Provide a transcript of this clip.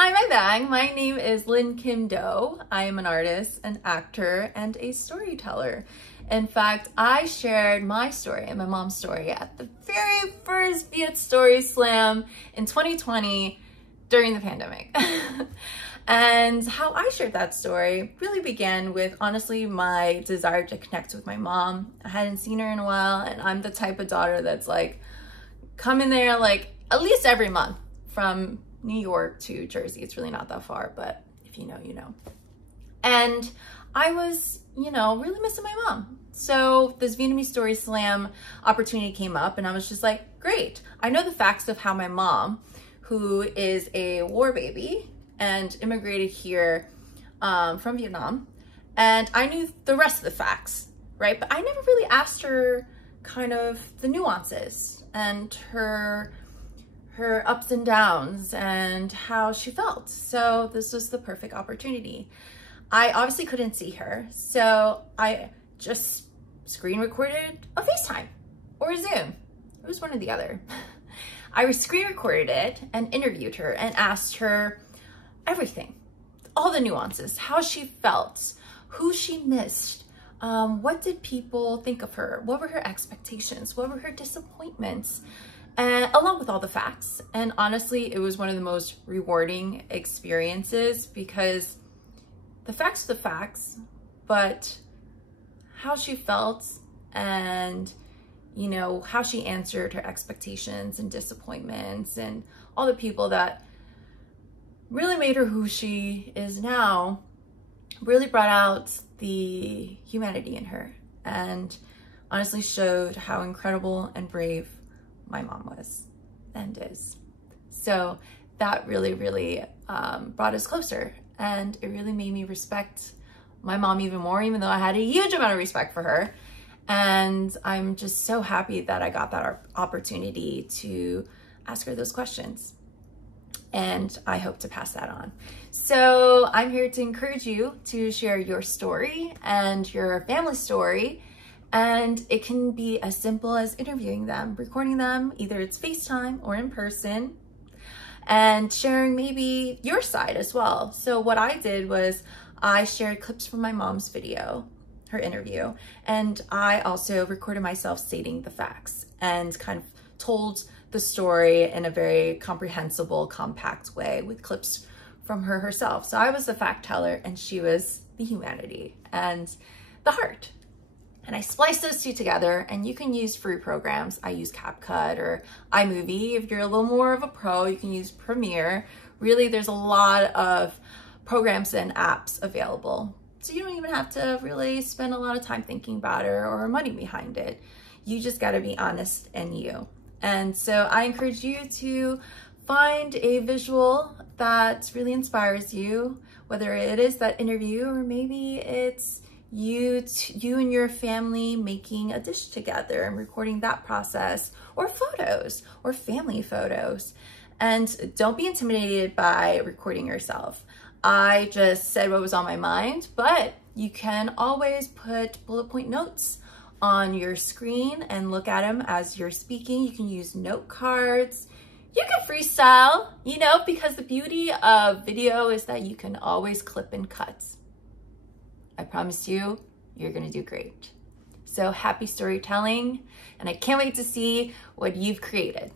Hi, my bag. My name is Lynn Kim Do. I am an artist, an actor, and a storyteller. In fact, I shared my story and my mom's story at the very first Viet Story Slam in 2020 during the pandemic. And how I shared that story really began with, honestly, my desire to connect with my mom. I hadn't seen her in a while, and I'm the type of daughter that's like, come in there like at least every month from New York to Jersey. It's really not that far, but if you know, you know. And I was, really missing my mom. So this Vietnamese Story Slam opportunity came up, and I was just like, great. I know the facts of how my mom, who is a war baby and immigrated here from Vietnam, and I knew the rest of the facts, right? But I never really asked her kind of the nuances and her ups and downs and how she felt. So this was the perfect opportunity. I obviously couldn't see her, so I just screen recorded a FaceTime or a Zoom. It was one or the other. I screen recorded it and interviewed her and asked her everything, all the nuances, how she felt, who she missed, what did people think of her, what were her expectations, what were her disappointments, and along with all the facts. And honestly, it was one of the most rewarding experiences because the facts are the facts, but how she felt and how she answered her expectations and disappointments and all the people that really made her who she is now really brought out the humanity in her and honestly showed how incredible and brave my mom was and is. So that really brought us closer, and it really made me respect my mom even more, even though I had a huge amount of respect for her. And I'm just so happy that I got that opportunity to ask her those questions. And I hope to pass that on. So I'm here to encourage you to share your story and your family story. And it can be as simple as interviewing them, recording them, either it's FaceTime or in person, and sharing maybe your side as well. So what I did was I shared clips from my mom's video, her interview, and I also recorded myself stating the facts and kind of told the story in a very comprehensible, compact way with clips from her herself. So I was the fact teller and she was the humanity and the heart. And I spliced those two together, and you can use free programs. I use CapCut or iMovie. If you're a little more of a pro, you can use Premiere. Really, there's a lot of programs and apps available. So you don't even have to really spend a lot of time thinking about it or money behind it. You just gotta be honest and you. And so I encourage you to find a visual that really inspires you, whether it is that interview or maybe it's you and your family making a dish together and recording that process, or photos or family photos. And don't be intimidated by recording yourself. I just said what was on my mind, but you can always put bullet point notes on your screen and look at them as you're speaking. You can use note cards. You can freestyle, because the beauty of video is that you can always clip and cut. I promise you, you're gonna do great. So happy storytelling, and I can't wait to see what you've created.